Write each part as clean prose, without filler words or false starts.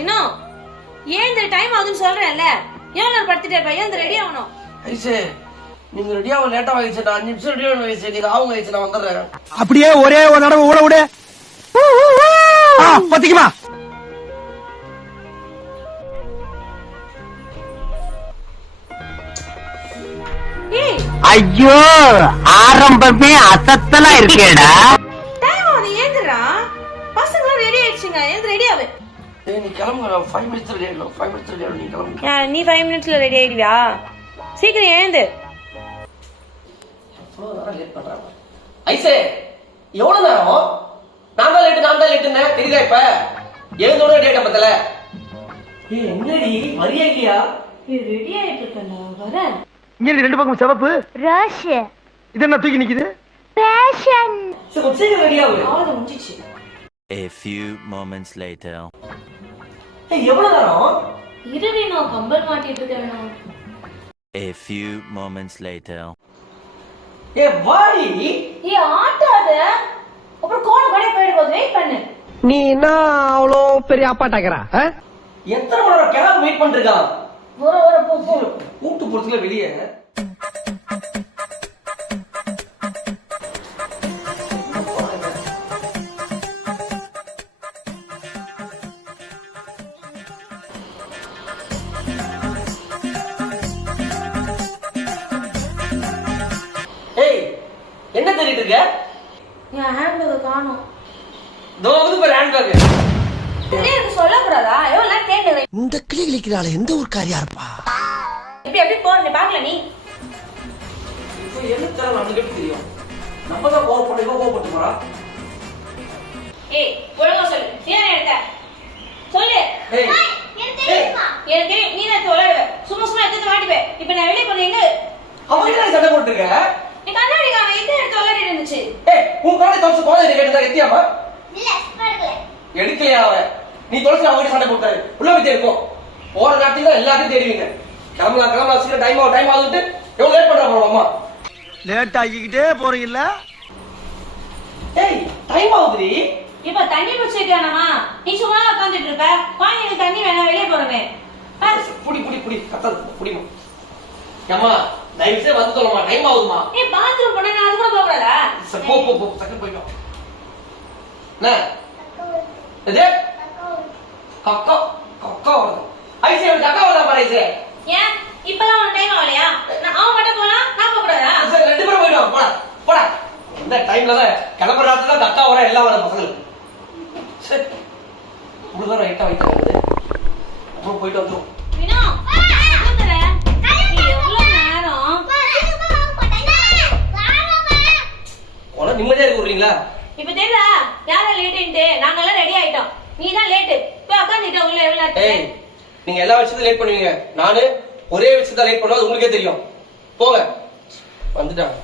இன்னும் ஏன் இந்த டைம் ஆகுதுன்னு சொல்றேன்ல, எவ்வளவு நேரம் படுத்துட்டே இருப்ப? ஏன் ரெடி ஆகணும்? ஐசே நீங்க ரெடி ஆக லேட்டா ஆயிடுச்சு, நான் 5 நிமிஷம் ரெடி ஆகணும் ஐசே. நீங்க ஆகுங்க ஐசே, நான் வந்துடுறேன். அப்படியே ஒரே ஒரு தடவை ஓட விடு. பத்திக்குமா? ஐயோ ஆரம்பமே அசத்தலா இருக்கேடா. டைம் ஆகுது, ஏந்துடா. பசங்களாம் ரெடி ஆயிடுச்சுங்க, ஏந்து ரெடி ஆகு. ஏய் நீ கிளம்புங்க, 5 மினிட்ஸ் ரெடி ஆயிடும். 5 மினிட்ஸ் ரெடி ஆயிடும், நீ கிளம்புங்க. நீ 5 மினிட்ஸ்ல ரெடி ஆயிடுவியா? சீக்கிரம் ஏந்து. லேட் பண்றாங்க ஐசே. எவ்வளவு நேரம்? நான் தான் லேட்டுன்னு தெரியுதா இப்ப? எழுந்தோட ரெடி ஆயிட்ட பத்தல. ஏய் என்னடி வரியா இல்லையா? ரெடி ஆயிட்டு இருக்கேன், வரேன். இங்க 2 பக்கம் சிவப்பு ரஷ். இது என்ன தூக்கி நிக்குது? பேஷன். சீக்கிரம் ரெடி ஆகு. ஆளு முடிஞ்சிச்சு. A few moments later. ஏய் எவ்வளவு நேரம்? இருடி, நான் கம்பல் மாட்டிட்டு இருக்கேன். A few moments later. ஏய் வாடி. ஏய் ஆட்டாத, அப்புறம் கோண கடைய போயிடு போது. வெயிட் பண்ணு. நீ என்ன அவ்வளோ பெரிய அப்பாட்டாக்குறா? எத்தனை மணி நேரம் கிளம்ப வெயிட் பண்ணிருக்கான்? வர போ போ. கூட்டு போறதுக்குள்ள வெளியே. ஏய் என்ன தேடிட்டு இருக்க? என் ஹேண்ட்பேக் காணோம். தோ வந்து பாரு ஹேண்ட்பேக். எனக்கு சொல்லக்கூடாதா? எவ்வளவு நேரம் தேடுறேன். இந்த கிளி கிளிக்கிறாள், எந்த ஒரு காரியா இருப்பா? எப்படி போறேன் பாக்கல நீ? இப்போ என்ன தர நமக்கு எப்படி தெரியும்? நம்ம தான் கோவப்பட்டு போறா. ஏய் ஒழுங்கா சொல்லு, ஏன் எடுத்த சொல்லு. ஏய் எனக்கு தெரியும், நீ தான் விளையாடுவ. சும்மா எடுத்து மாட்டிப்பே. இப்போ நான் வெளியே போனேங்க, அவகிட்ட சண்டை போட்டுருக்க. நீ கண்ணாடி காண எந்த எடுத்து விளையாடிட்டு இருந்துச்சு. ஏய் உன் காலை தொலைச்சு கோதை கேட்டதா எத்தியாமா? இல்ல ஸ்பர்கல. எடுக்கலையா அவ? நீ தொலைச்சு அவகிட்ட சண்டை போட்டாரு. உள்ள போய் தேடுவோம். போற நாட்டில தான் எல்லாத்தையும் தேடுவீங்க. கிளம்பலாம் சீக்கிரம் டைம் ஆகுதுட்டு எவ்வளவு லேட் பண்றா போறோம் அம்மா. லேட் ஆகிக்கிட்டே போறீங்கல்ல? ஏய் டைம் ஆகுதுடி. இப்ப தண்ணி பிடிச்சிருக்கானமா? நீ சும்மா உட்காந்துட்டு இருப்ப. குழந்தைங்களுக்கு தண்ணி வேணா, வெளியே போறமே. புடி கத்தது புடிமா. அம்மா தயவு செய்து வந்து சொல்லமா, டைம் ஆகுதுமா. ஏய் பாத்ரூம் போனா நான் அது கூட போக கூடாதா? போ சக்கர போய்டும். என்ன இது? கக்கா வருது. ஐசே கக்கா வருதா பாரு ஐசே. ஏன் இப்பலாம் ஒரு டைம் ஆகலையா? அவன் மட்டும் போனா நான் போக கூடாதா? சரி 2 பேரும் போய்டும். போடா. இந்த டைம்ல தான் கிளம்புற நேரத்துல தான் கக்கா வர எல்லாம் வர பசங்களுக்கு. சரி இவ்வளவுதான் ரைட்டா வைத்தாங்க. அப்புறம் போயிட்டு வந்துடும். வினோ வந்துறேன். நீ எவ்வளவு நேரம்? உன நிம்மதியா இருக்கு விடுறீங்களா? இப்ப தெரியுதா யாரா லேட்டுன்ட்டு? நாங்கெல்லாம் ரெடி ஆயிட்டோம், நீ தான் லேட்டு. போய் உட்காந்துட்ட உள்ள எவ்வளவு நேரத்துக்கு? ஏய் நீங்க எல்லா விஷயத்தையும் லேட் பண்ணுவீங்க. நானு ஒரே விஷயத்த லேட் பண்ணுவேன், உங்களுக்கே தெரியும். போங்க வந்துட்டாங்க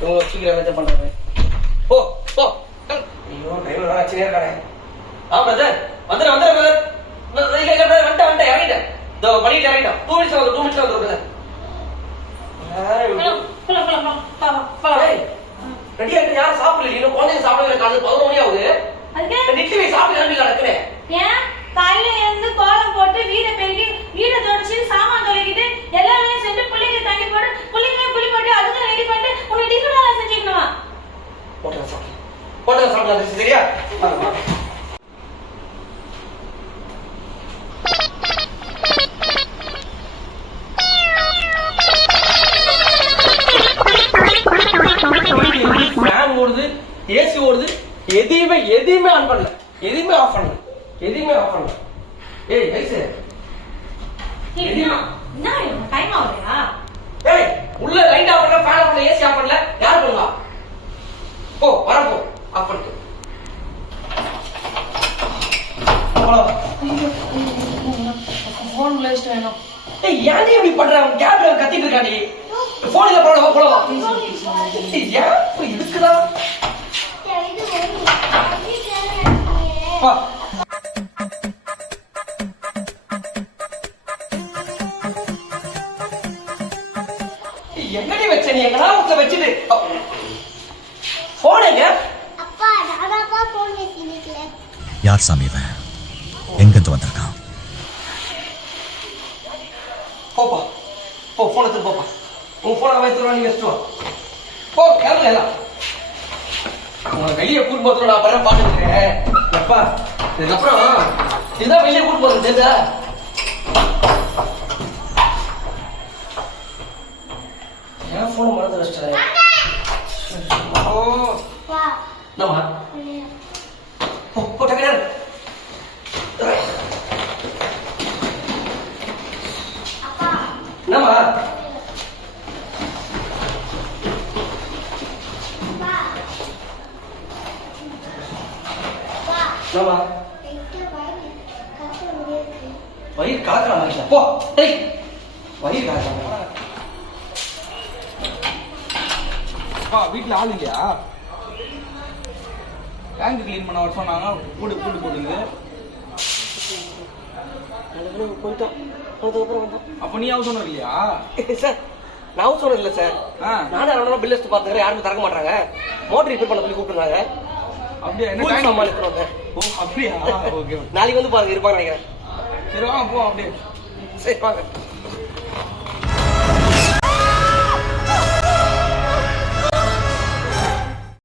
இவங்க சீக்கிரம் எல்லாத்தையும் பண்றாங்க. போ ஐயோ டிரைவர் ஆச்சுனே இருக்கானே. பிரதர் வந்துடுறேன் பிரதர். இல்ல வந்துட்டேன் இறங்கிட்டேன். இதோ பண்ணிட்டு இறங்கிட்டேன். 2 மினிட்ஸ் வந்து பிரதர். ரெடி ஆயிட்டு யாரும் சாப்பிடல. இன்னும் குழந்தைங்க சாப்பிடல. காலையில் 11 மணி ஆகுது. நிச்சயமே சாப்பிட்டு நடக்கிறேன். ஏன் காலையில இருந்து கோலம் போட்டு வீட பெருக்கி வீட தொடச்சு சாமான் தொலைக்கிட்டு எல்லாமே செஞ்சு பிள்ளைங்க தண்ணி போட்டு பிள்ளைங்க புளி போட்டு அதுக்கு ரெடி பண்ணிட்டு உனக்கு டிஃபன் எல்லாம் செஞ்சுக்கணுமா? போட்டோ சாப்பிடலாம் சரியா? ஃபேன் ஓடுது, ஏசி ஓடுது, எதையுமே ஆன் பண்ணல, எதையுமே ஆஃப் பண்ணல. ஏய் ஐசே என்ன டைம் ஆகுதா? ஏய் உள்ள லைட் ஆஃப் பண்ணல, ஃபேன் ஆஃப் பண்ணல, ஏசி ஆஃப் பண்ணல. யார் பண்ணுவா? போ வரப்போ ஆஃப் பண்ணிட்டு போன் லிஸ்ட் வேணும். ஏய் யாரே இப்படி பண்ற? அவன் கேப்ல கத்திட்டு இருக்கானே. போன்ல போலாம். ஏன் இதுக்குதா? பா எங்கடி வச்ச நீ? எங்கடா வச்சுட்டு போனேங்க. அப்பா நானாப்பா போன் வச்சிருக்கல. யார் சாமி இவன்? ஓ எங்கிருந்து வந்திருக்கான்? போப்பா போ, போன் எடுத்து போப்பா. உங்க போனை வைத்துருவா, நீங்க வச்சுட்டு வா. போ, கிளம்புங்க எல்லாம். உங்களை வெளியே கூட்டு போறதுல நான் படம் பாத்துக்கிறேன். எப்பா இதுக்கப்புறம் இதுதான் வெளியே கூட்டு போறது தெரியுதா? ஏன் போனை மறந்து வச்சிட்டேன்? என்னம்மா? போ, டக்குனு என்னம்மா? என்னம்மா? வயிறு கலக்கலாம் போ. டேய், வயிறு கலக்கலாம். வீட்டுல ஆள் இல்லையா? டேங்க் கிளீன் பண்ண வர சொன்னாங்க. கூடு போடுங்க. போயிட்டோம். அதுக்கப்புறம் வந்தோம். அப்ப நீ ஹவுஸ் ஓனர் இல்லையா? சார் நான் ஹவுஸ் ஓனர் இல்லை சார். நானும் அவனோட பில் லிஸ்ட் பார்த்துக்கிறேன். யாருமே திறக்க மாட்டாங்க. மோட்டர் ரிப்பேர் பண்ண சொல்லி கூப்பிட்டுருந்தாங்க. அப்படியா? என்ன கூலி சாமான் எடுத்துருவாங்க. ஓ அப்படியா? ஓகே. நாளைக்கு வந்து பாருங்க, இருப்பாங்க நினைக்கிறேன். சரி வாங்க போ. அப்படியே சரி வாங்க.